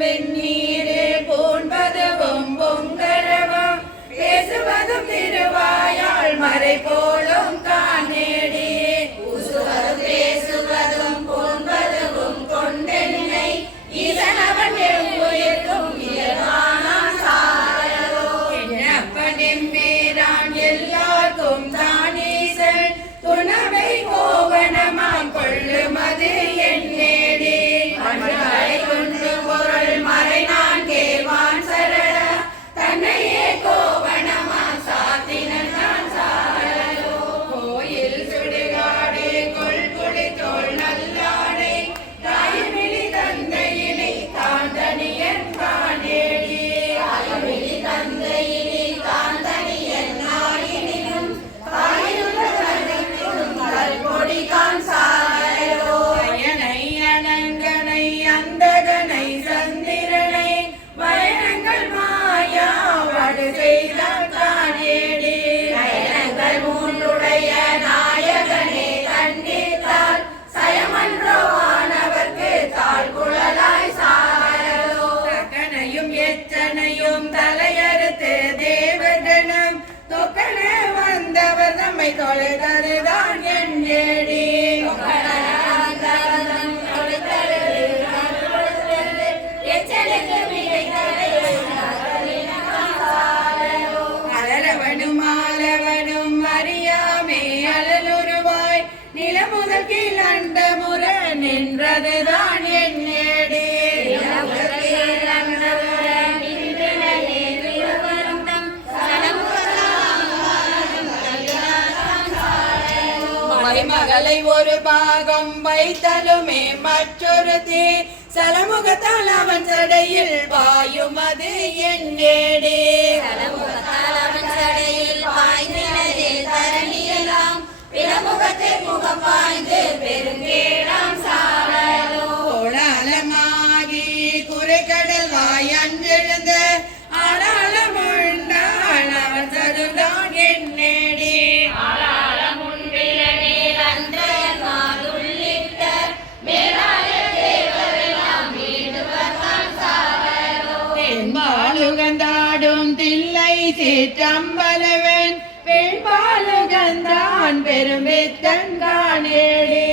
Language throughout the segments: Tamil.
வெந்நீரே போன்பதுவும் பொங்கரவம் பேசுவதும் திருவாயால் மறை போலும் காணேடி உசுவதும் பேசுவதும் போன்பதுவும் கொண்டென்னை ஈசனவன் உயிர்க்கும் இயல்பானான் சாரலோ என்னப்பன் மேரான் எல்லாருக்கும் தானீசன் துணவை கோவனமாம் கொள்ளுமது என்னேடி மண்களை கொண்டு பொருள் மறை நான் கேவான் சரள தன்னையே கோவனமாம் சாத்தினன் நான் சாரலோ கோயில் சுடுகாடு கொள்குடி தோல் நல்லாடை தாயமிழி தந்தையினை தாந்தனியன் காணேடி தாயமிழி தந்தையினை தாந்தனியன் நாயினும் தாயுள்ள தனக்கும் கல்பொடி கான் சாரலோ பயனை அனங்கனை அந்தகனை சந்திரனை பயணங்கள் மாயா வடு செய்தான் காணேடி பயணங்கள் மூன்றுடைய நாயகனே தன்னித்தால் சயமன்றவானவர்க்கு தாழ் குழலாய் சாரலோ தக்கனையும் எத்தனையும் தலையறுத்து தேவகணம் தொக்கன வந்தவர் நம்மை தொலைதருதான் என்னேடி அலரவனும் ஆலவனும் அறியாமே அலலுருவாய் நிலமுதல் கீழ் அண்டமுற நின்றதுதான் என்னேடி மகளை ஒரு பாகம் வைத்தலுமே மற்றொரு தீ சலமுகத்தால் அவன் சடையில் பாயும் அது என்னேடி சலமுகத்தால் அவன் சடையில் பாய்ந்தனரே தரணியலாம் பிறமுகத்தை முகம் பாய்ந்து பெருங்கேடாம் சாரலோ கோலாலமாகி குறைகடல் வாய் அன்றெழுந்த ஆளாளம் உண்டாள் அவன் சதுதான் என்னேடி பாலுகந்தாடும் தில்லை சீற்றம்பலவன் பெண்பாலுகந்தான் பெருமித்தன் காணேடி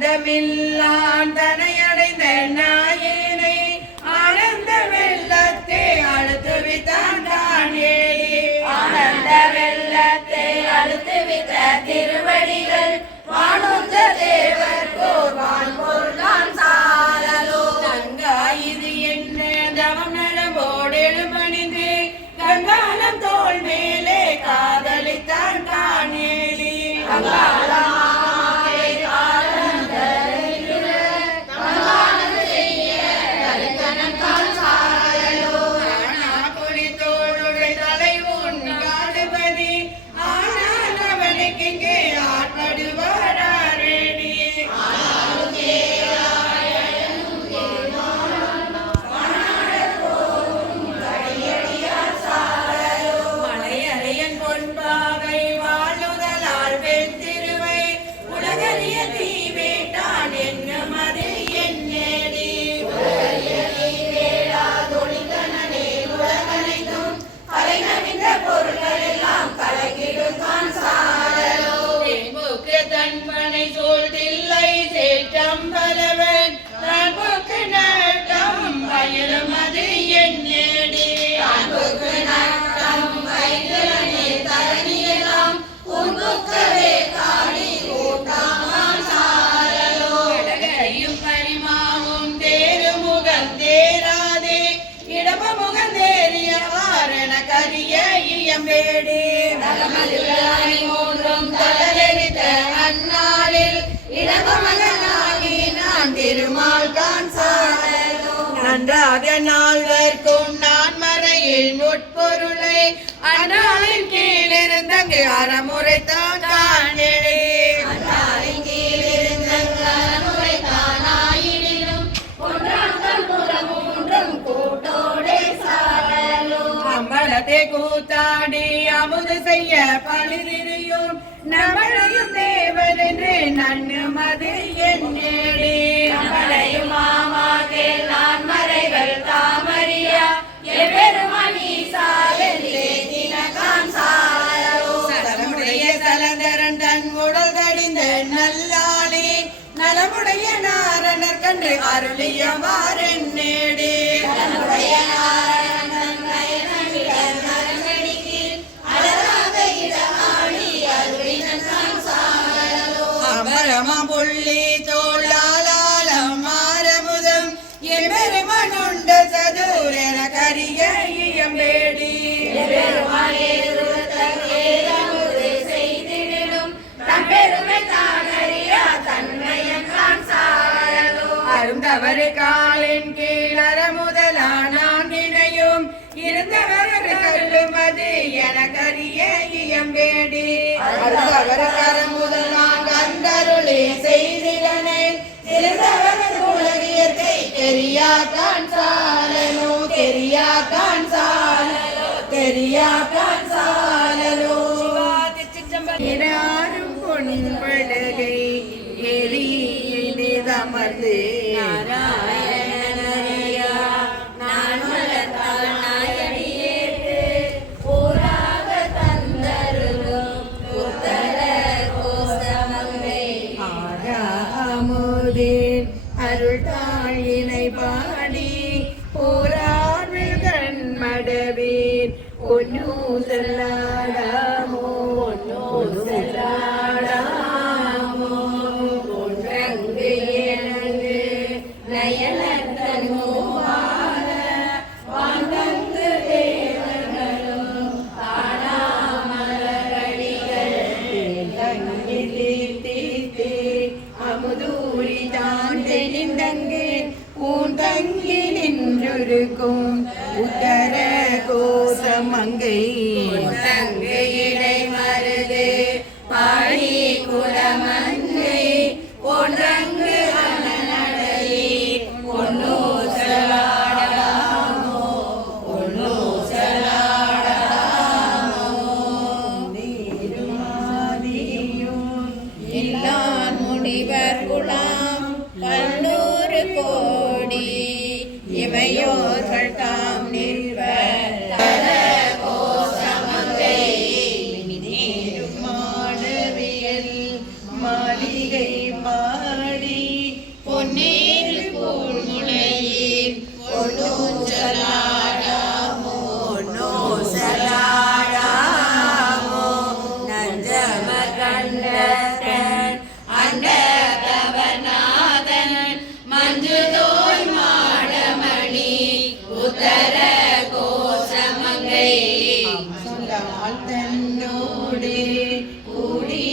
ஆனந்தமில்லான் தனையடைந்த நாயினை ஆனந்த வெள்ளத்தை அழுத்துவித்தான் காணேடி ஆனந்த வெள்ளத்தை அழுத்துவித்த திருவடிகள் வானுந்த தேவர் கோர்வான் பொருளான் சாரலோ கங்கா இது என்ன தவம் நலவோடு எழுமணிந்து கங்காலம் தோல் மேலே காதலித்தான் காணேடி தன்மனை சூழ்தில்லை சேற்றம்பலவன் தன்புக்கு நட்டம் பயிலும் அது என்னேடி தன்புக்கு நட்டம் வைத்தலனே தரணியெல்லாம் உன்புக்கவே காணி கூட்டாமான் சாரலோ கடகையும் பரிமாவும் தேருமுகம் தேராதே இடமுகந்தேறிய வாரண கரிய இயம்பேடி நலமதுளானி மூன்றும் தளரெடுத்த அந்நாளில் இடமகனாகி நான் திருமால் கான் சாரலோ நன்றாக நால்வர்க்கும் நான் மறையில் உட்பொருளை அந்நாளின் கீழிருந்தங்கு அறமுறைத்தான் காணேடி அந்நாளின் கீழிருந்தங்கு அறமுறைத்தான் ஆயினும் ஒன்றாம் மூன்றும் கூட்டோடே சாரலோ அம்பலத்தை கூத்தாடி அமுது செய்ய பழிதிரியும் நம்மளையும் தேவன் என்று நன்னுமது என்னேடி நம்மளையும் மாமாக்கே நான் மறைகள் தாமரியா எபெருமணி சாலெதினகான் சாலோ சலமுடைய சலந்தரன் தன் உடல் கடிந்த நல்லாளே நலமுடைய நாரணர் கண்டு அருளியவாறன் நேடி நலமுடைய புள்ளி தோளாலம் மாரமுதம் எம்பெருமனுண்ட சதுரென கரிய இயம்பேடி செய்திடும் தம்பெருமை தானறியா தன்மையன் அருந்தவர் காலின் கீழற முதலானான் நினையும் இருந்தவர் கருமது என கரிய இயம்பேடி அருந்தவர் கரமுதலான் கந்தருளே செய்திடனே திருந்தவர் உலகியத்தை தெரியா கான் சாலலோ தெரியா கான் சாலலோ தெரியா கான் சாலலோ இராரும் பொன்பழகை எரியினிதமர்ந்து நாராயணனறியா நான் மலர்த்தாள் நாயடியேற்று போராக தந்தருளும் உத்தர கோசமங்கை ஆராமுதேன் அருள் தாழினை பாடி போராவில் கண்மடவேன் ஒன்னு செல்லாடாமோ ஒன்னு செல்லாடாமோ ஒன்றங்கு எனது நயனத்தனோ வாந்தங்கு தேவர்களும் தானாமலரடிகள் தங்கி தீர்த்தே அமுதூரி தான் தெளிந்தங்கு பூந்தங்கி நின்றிருக்கும் உத்தர கோசமங்கை தங்கை இடை மருது பாடி குலமங்கை ஒன்றங்கு அனநடையே ஒன்னோ சலாடாமோ ஒன்னோ சலாடாமோ நீருமாதியும் எல்லார் முனிவர் குலாம் பல்லூறு கோடி இவையோர்கள் தாம் நிற்பர் கோசமங்கை நீரும் மாடவியல் மாளிகை மாடி பொன்னேறு போல் முளையீர் ஒன்னோ சலாடாமோ ஒன்னோ சலாடாமோ நஞ்சமர் கண்டகன் அண்ட தவநாதன் மஞ்சுதோய் மாடமணி உத்தர கோசமங்கை சொல்லால் தன்னோடு கூடி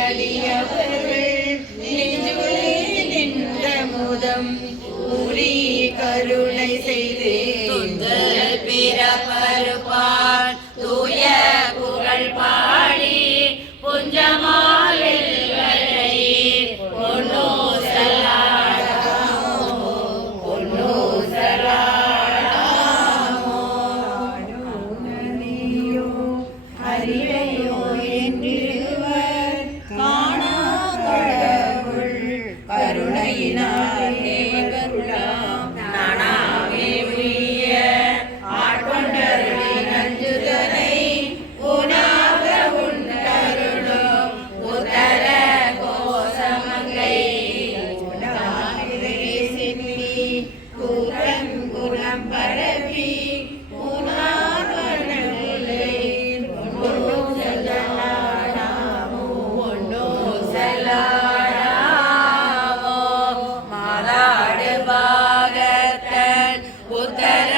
அடியவர்கள் நெஞ்சுளே நின்ற முதம் கூறி கருணை செய்து பிறப்பருப்பான் தூய புகழ் பாடி புஞ்சமாலில் ஒன்னோ சலாடாமோ ஒன்னோ சலாடாமோ அறிவையோ என்றிருவர் காணா கடவுள் கருணையினாலே கருளாம் நானாவே உய்ய ஆட்கொண்டருளி நஞ்சுதனை உணாக உண்டருளும் உத்தர கோசமங்கை குலம் குலம் பரவி மாதாடு பாகத்தன் உத்தர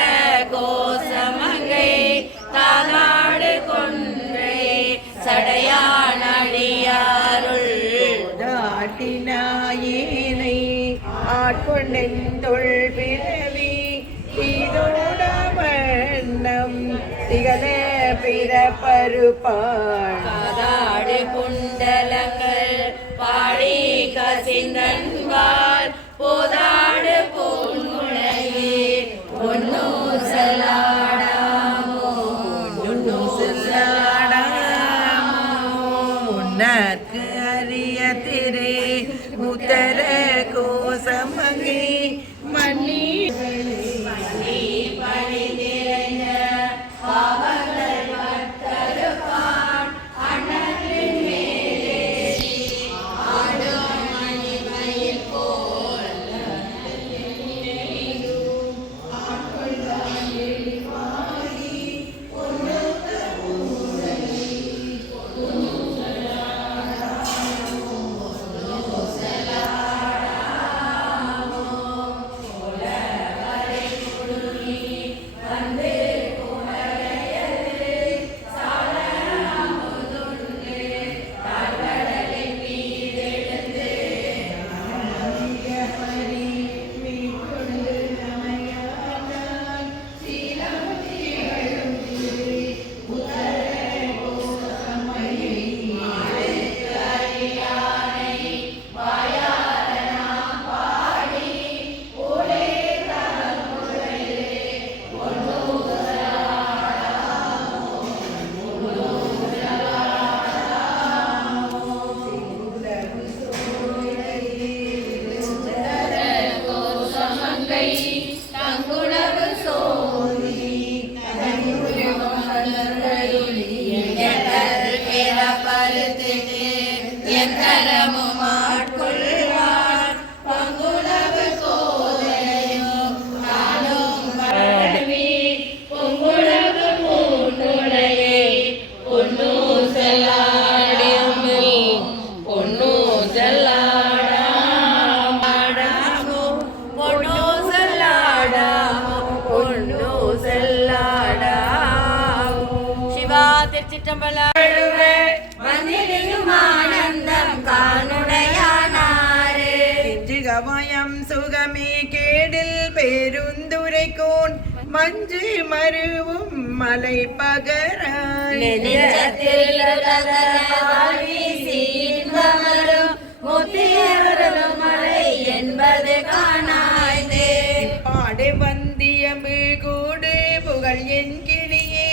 கோசமங்கை தானாடு கொன்றை சடையான் அடியாருள் தாட்டினாயினை ஆட்கொண்டெந்தொள் பிறவி இதோட வண்ணம் திகழ பிறப்பருப்பாள் காதாடு குண்டலங்கள் பாடி கசிந்தன்பால் போதாடு பொன்முளையே ஒன்னோ சலாடாமோ ஒன்னோ உனக்கு அரிய திரு உத்தர கோசமங்கி மன்னி ஆனந்தம் காணுடையானாரே கவயம் சுகமே கேடில் பேருந்துரைக்கோன் மஞ்சு மருவும் மலை பகராய் மலை என்பது காணாய்ந்தே பாடை வந்தியமு கூடு புகழ் என் கிளியே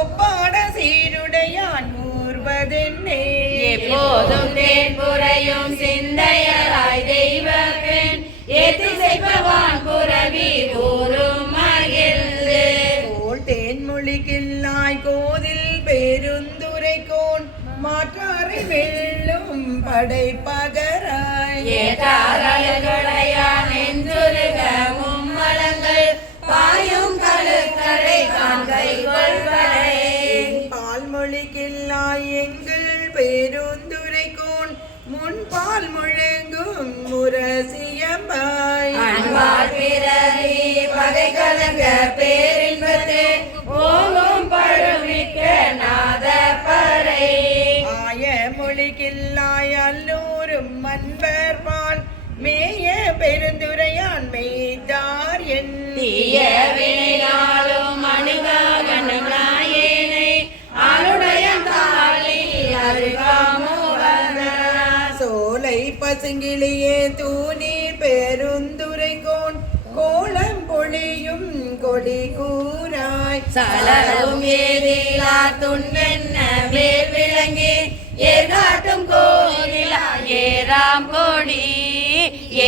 ஒப்பாட சீருடையான் ஊர்வதென்னே எப்போதும் தேன்புரையும் சிந்தையராய் தெய்வப்பெண் ஏத்திசை பவான் புரவி ஊரும் மகிழ்ந்து கோள் தேன்மொழிகில்லாய் கோதில் பேருந்துரைக்கோன் மாற்றாரை வெல்லும் படை பகராய் ஏற்றாரையான் என்றுருக மும்மலங்கள் பாயும் கழுக்கரை காண்கை கொள்வரை பால்மொழிகில்லாய் எங்கள் பேருந்துரைக்கோன் முன்பால் முழங்கும் முரசியம்பாய் அன்பால் பிறவி பகை கலங்க பேரின்பத்து ஓங்கும் பழுமிக்க நாத பறை ஆய மொழிகில்லாய் அல்லூரும் மன்பர்பால் மேய பெருந்துரையான் மெய்தார் என் தீய வினையாலும் அணுகாகனும் நாயேனை ஆளுடைய தாளில் அருகாமுவன சோலை பசுங்கிளியே தூணீர் பெருந்துரைக்கோன் கோலம் பொழியும் கொடி கூராய் சலரும் ஏதிலா துண்ணென்ன மேல் விளங்கி ஏகாட்டும் கோயிலா ஏராம் கோடி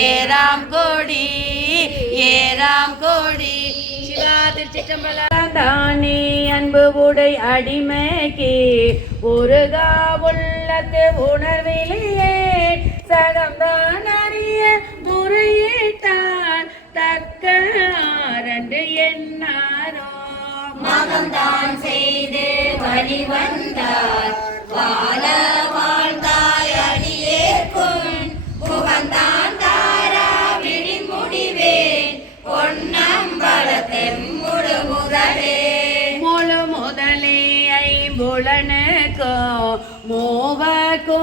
ஏராம் கோடி ஏராம் கோடி தானே அன்பு உடை அடிமைக்கு ஒருகா உள்ளத்து உணர்விலேயே சகம்தான் அறிய முறையிட்டான் தக்க ஆரண்டு என்னாரோ மகம்தான் செய்து வழி வந்தார் வாழ வாழ்ந்தாய் அடியேற்கும் முகந்தான் தாரா விழி முடிவேன் பொன்னம்பலத்தெம் முழு முதலே முழு முதலே ஐம்புலனுக்கோ மோகக்கோ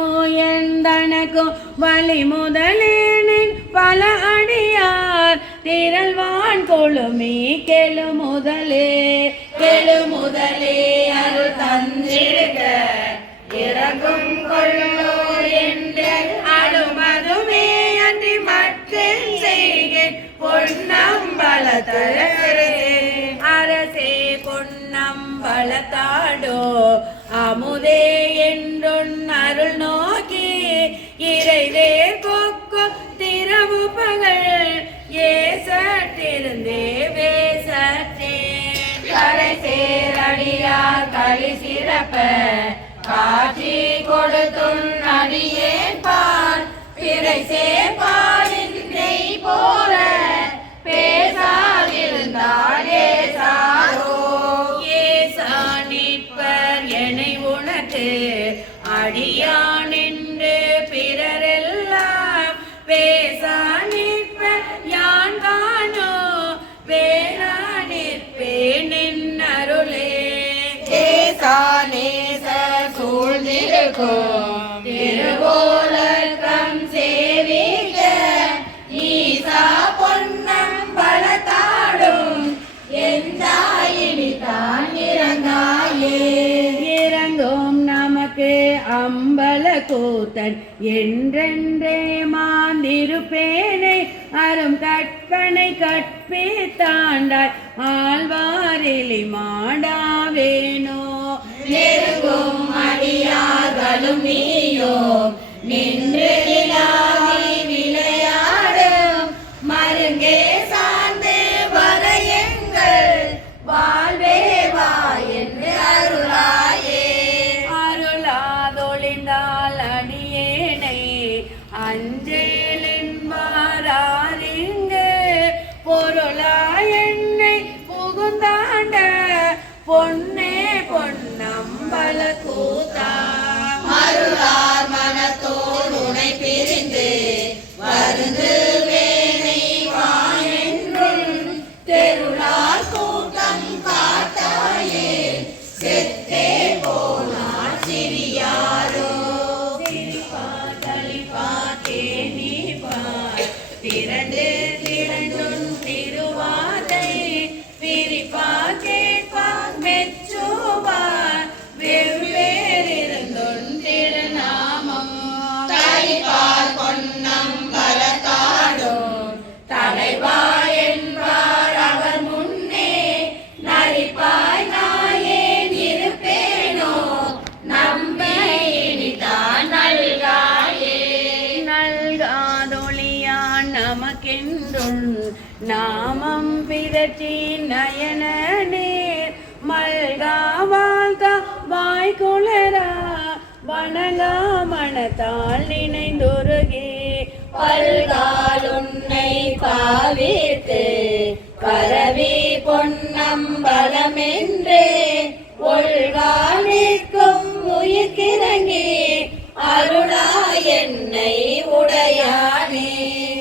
எந்தனக்கோ வழி முதலேனின் பல அடியார் திரள்வான் கொழுமி கெழு முதலே அருள் தந்திருக்க இறங்கும் கொள்ளோ என்று அழுமதுமே அன்றி மற்றேன் செய்கை பொன்னம்பலத்தரசே அரசே பொன்னம்பலத்தாடோ அமுதே என்றொன் அருள் நோ இறைவேர் கொக்கு திரவு பகல் ஏசற்றிருந்தே வேசற்றேன் கரை சேரடியார் களி சிறப்ப காட்சி கொடுத்துன் அடியேன் பார் பிறை சேர்பாடின்றை போல பேசாதிருந்தால் ஏசாரோ ஏசா நிற்பர் எனை உனக்கு அடியான் என்று பிறரெல்லாம் பேசா நிற்பர் யான் காணோ வேணா நிற்பேன் அருளே ஏசா நேச சூழ்ந்திருக்கும் திருவோலக்கம் சேவிக்க ஈசா பொன்னம் பலத்தாடும் எந்தாயினி தான் இறங்காயே இறங்கும் நமக்கு அம்பல கூத்தன் என்றென்றே மாந்திருப்பேனை அரும் கற்பனை கற்பித்தாண்டாய் ஆழ்வாரிலி மாடாவேனோ நெருங்கும் அடியார்களும் நீயோம் நின்று விழாவி விளையாடும் மருங்கே சார்ந்து வர எங்கள் வாழ்வே வா என்று அருளாயே அருளாதொழிந்தால் அடியேனை அஞ்சேலின்பாரிங்கு பொருளாய் என்னை புகுந்தாண்ட பொன்னே பொன்னம்பல கூத்தா அருளார் மனத்தோடு உனை பிரிந்து வருந்து வேணை வா என்றும் தெருளார் கூட்டம் காட்டாயே செத்தே போனார் சிறியாரோ சிரிப்பார் களிப்பார் தேனிப்பார் திரண்டு திரண்டும் திருவாதை பிரிப்பார் கேட்பார் மெச்சுவார் வெவ்வேறிருந்தும் திருநாமம் தளிப்பார் பொன்னம் பலத்தாடும் தலைவா என்பார் அவர் முன்னே நரிப்பாய் நாயேன் இருப்பேனோ நம்பி இனிதான் நல்காயே நல்காதொழியான் நமக்கென்றும் நாமம் பிறச்சி நயன நீர் மல்கா வாழ்கா வாய்குளரா வணங்கா மனத்தால் நினைந்துருகே பல்கால் உன்னை பாவித்து பரவி பொன்னம்பலமென்று ஒழ்கால் நிற்கும் உயிர்க்கிறங்கி அருளா என்னை உடையானே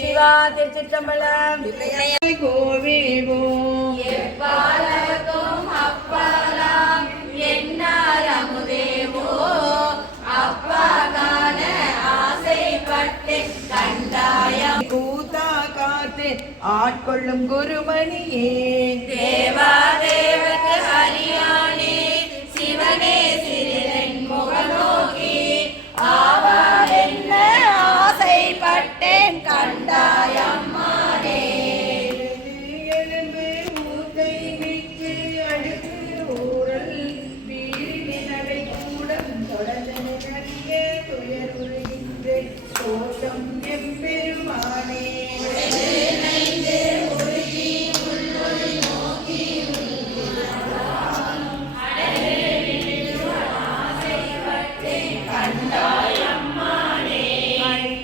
சிவா திருச்சிற்றம்பலம் கோவிவோம் எப்பாலகம் அப்பாலாம் என்னார் அமுதேவோ அப்பாகான ஆசைப்பட்டு கண்டாயம் கூத்தா காத்து ஆட்கொள்ளும் குருமணியே தேவாதேவக்கு ஹரியானே சிவனே சிறிதன் முகநோக்கி ஆவா என்ன ஆசைப்பட்டேன் கண்டாயம்மானே எழுந்து ஊத்தை மிக்கு அடுத்து ஊரல் வீரினரை கூடம் தொடர்ந்து நடிய துயருகின்ற தோட்டம் எம்பெருமானே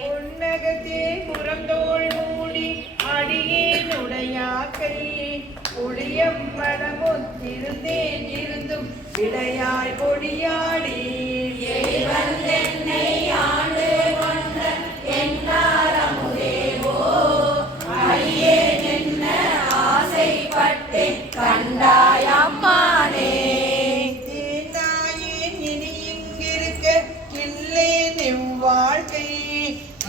பொன்னகத்தே புறந்தோள் மூடி அடியேனுடையாக்கை ஒளியம் படமொத்திருந்தேன் இருந்தும் விளையாய் பொடியாடி என்னை ஆண்டு கொண்ட என்னார் அமுதேவோ அடியேன் என்ன ஆசைப்பட்டு கண்டாயம்மானே தேனாயேன் இனி இங்கிருக்க இல்லேன் வாழ்க்கை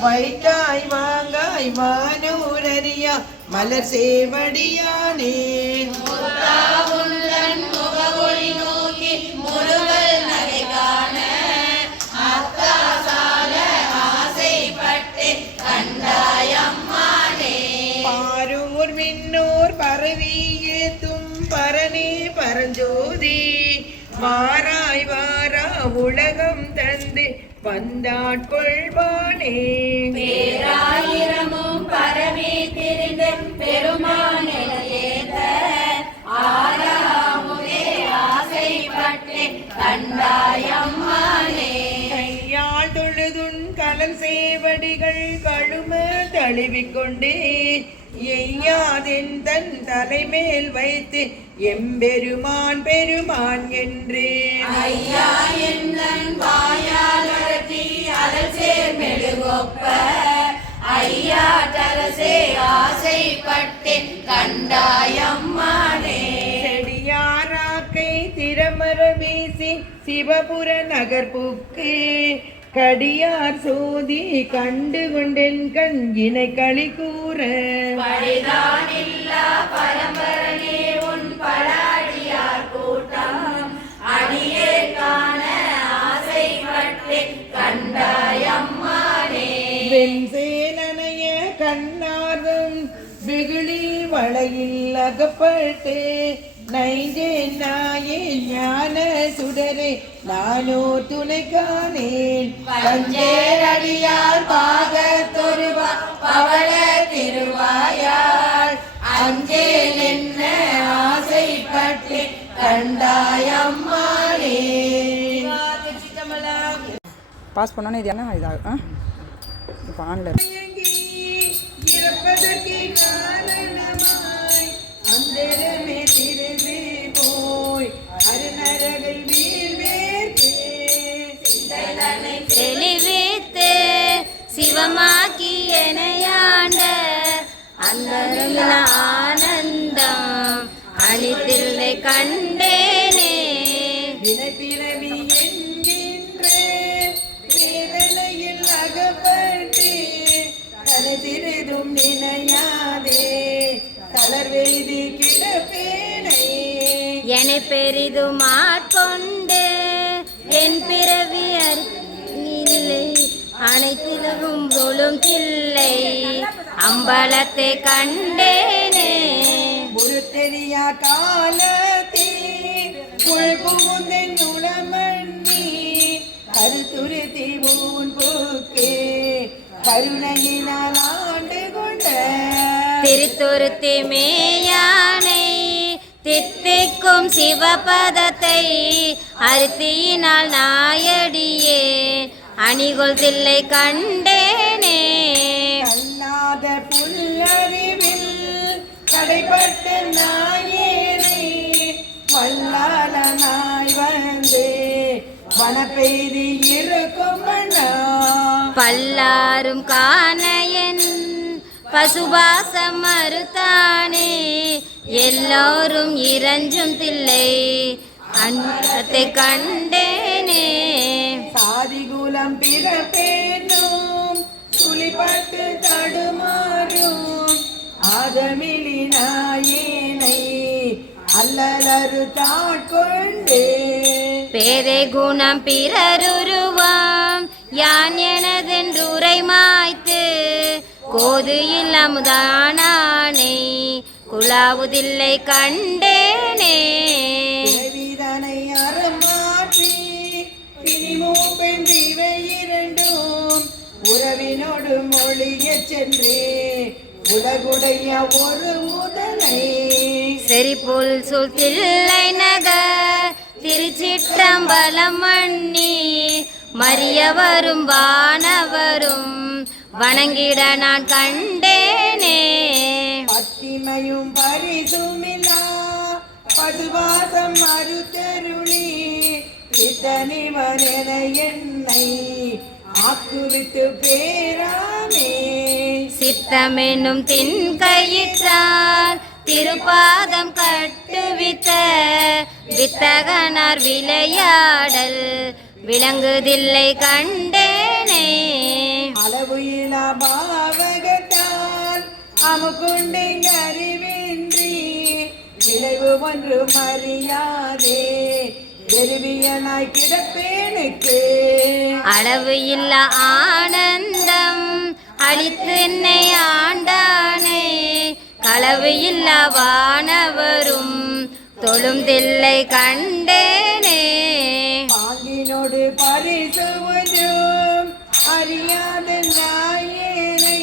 வைத்தாய் வாங்காய் வானூரறியா மலர் சேவடியானே முத்தாவுந்தன் முகவொளி நோக்கி முருகல் நகை காண அத்தாசால ஆசைப்பட்டு கண்டாயம்மானே பாரூர் விண்ணோர் பரவியே தும் பரணே பரஞ்சோதி வாராய் வாரா உலகம் தந்து என்று வந்தாட்கொள்வானே. பேராயிரமும் பரவி திரிந்து பெருமானேத்த ஆறாமுதே ஆசைப்பட்டு கண்டாயம்மானே. கையால் தொழுதுன் கலன் சேவடிகள் கழும தழுவிக்கொண்டே எய்யாதென் தன் தலைமேல் வைத்து எம்பெருமான் பெருமான் என்று ஐயா என்னன் வாயாலரத்தி அலல் சேர் மெழுகொப்ப ஐயா தலசே ஆசைப்பட்டேன் கண்டாயம்மானே. செடியாராக்கை திறமர வீசி சிவபுர நகர்புக்கு கடியார் சோதி கண்டு கொண்டென் கஞ்சினை களி கூற படிதானில்லா பரம்பரனே உன் படாடியார் கூட்டம் அடியே காண ஆசைப்பட்டேன் கண்டாயம்மானே. வெண்சேனனைய கண்ணார்தம் வெகுளி வளையில் அகப்பட்டு நைஞ்சே நாயே ஞான சுடரே நானோ துணை காணேன். பஞ்சேரடியார் பாகத்தொருவா பவள திருவாயாள் அஞ்சேல் என்ன ஆசைப்பட்டு கண்டாயம்மானே. பாஸ் பண்ணோன்னே இது என்ன இதாகும் இப்போ ஆன்லைன் இறப்பதற்கு காரணமாய் அந்தரமே திரும்பி போய் அருநரகை வீழ்வேற்கே தெளிவித்து சிவமாக்கி எனையாண்ட அந்த ஆனந்தம் அளித்தில்லை கண்டேனே. வினைப்பிறவி என்கின்ற வேதனையில் அகப்பட்டு கருதிருதும் நினையாதே தளர்வெய்தி கிடப்பேனை. என்னை பெரிதும் ஆட்கொண்டு என் பிறவி அறிவில்லை அனைத்திலும் தொழும் தில்லை அம்பலத்தை கண்டேனே. ஒரு தெரியா காலத்தே புல் புகுந்தென் உளமண்ணி கருத்துருத்தி முன்புக்கே கருணையினால் ஆண்டு கொண்ட திருத்துருத்தி மேயானை தித்திக்கும் சிவபதத்தை அருத்தியினால் நாயடியே அணிகொள் தில்லை கண்டேனே. கல்லாத புல்லறிவில் கடைப்பட்ட நாயேனை வல்லால நாய் வந்து வனப்பெய்தி இருக்கும் பல்லாரும் காணையன் பசுபாசம் மறுத்தானே எல்லோரும் இறஞ்சும் தில்லை அன்னத்தை கண்டேனே. சாதிகுலம் பிறப்பேனும் துளிப்பட்டு தடுமாறும் ஆதமிழி நாயேனை அல்லலரு தாட்கொண்டே பேதை குணம் பிறருருவாம் யான் எனதென்றுரை மாய்த்து கோது இல்லாமுதானானை குழாவுதில்லை கண்டேனே. பிறவிதனை அறமாற்றி பிணிமோ பெண் இவை இரண்டும் உறவினோடு மொழிய சென்றே உலகுடைய ஒரு முதலை செறிப்புல் சொல் தில்லை நகர் திருச்சிற்றம்பலம் மண்ணி மரியவரும் வானவரும் வணங்கிட நான் கண்டேனே. பத்திமையும் பரிசுமில்லா பசுவாசம் மறுத்தருளி சித்தனிவரென என்னை ஆக்குவித்து பேராமே. சித்தமெனும் தின்கயிற்றால் திருப்பாதம் கட்டுவித்த வித்தகனார் விளையாடல் விளங்குதில்லை கண்டேனே. அளவு இலா பாவகத்தால் அமுக்குண்டிங் அறிவின்றி விளைவு ஒன்று மறியாதே வெறுவியனாய் கிடப்பேனுக்கு அளவு இல்ல ஆனந்தம் அளித்து என்னை ஆண்டானே களவு இல்ல வானவரும் தொழும் தில்லை கண்டேனே. பாங்கினோடு பரிசு ஒன்று அறியாத நாயனை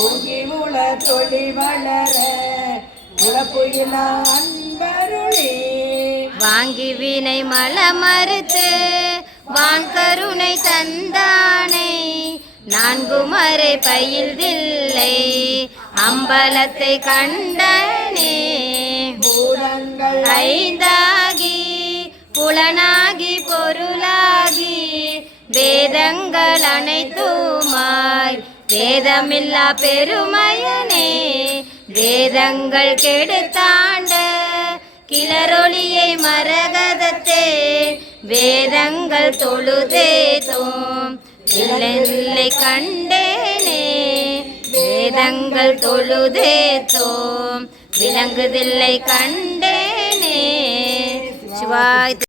ஓங்கி உள தொழி வளர உழப்புயில அன்பருளே வாங்கி வினை மல மறுத்து வாங்கருணை தந்தானை நான்குமறை பயில்தில்லை அம்பலத்தை கண்டனே பூதங்கள் ஐந்தாகி புலனாகி பொருளாகி வேதங்கள் அனைத்துமாய் வேதமில்லா பெருமையனே வேதங்கள் கெடுத்தாண்ட கிளரொளியை மரகதத்தே வேதங்கள் தொழுதேதோம் இல்லை கண்டேனே வேதங்கள் தொழுதேதோம் விளங்குதில்லை கண்டேனே சிவாய்.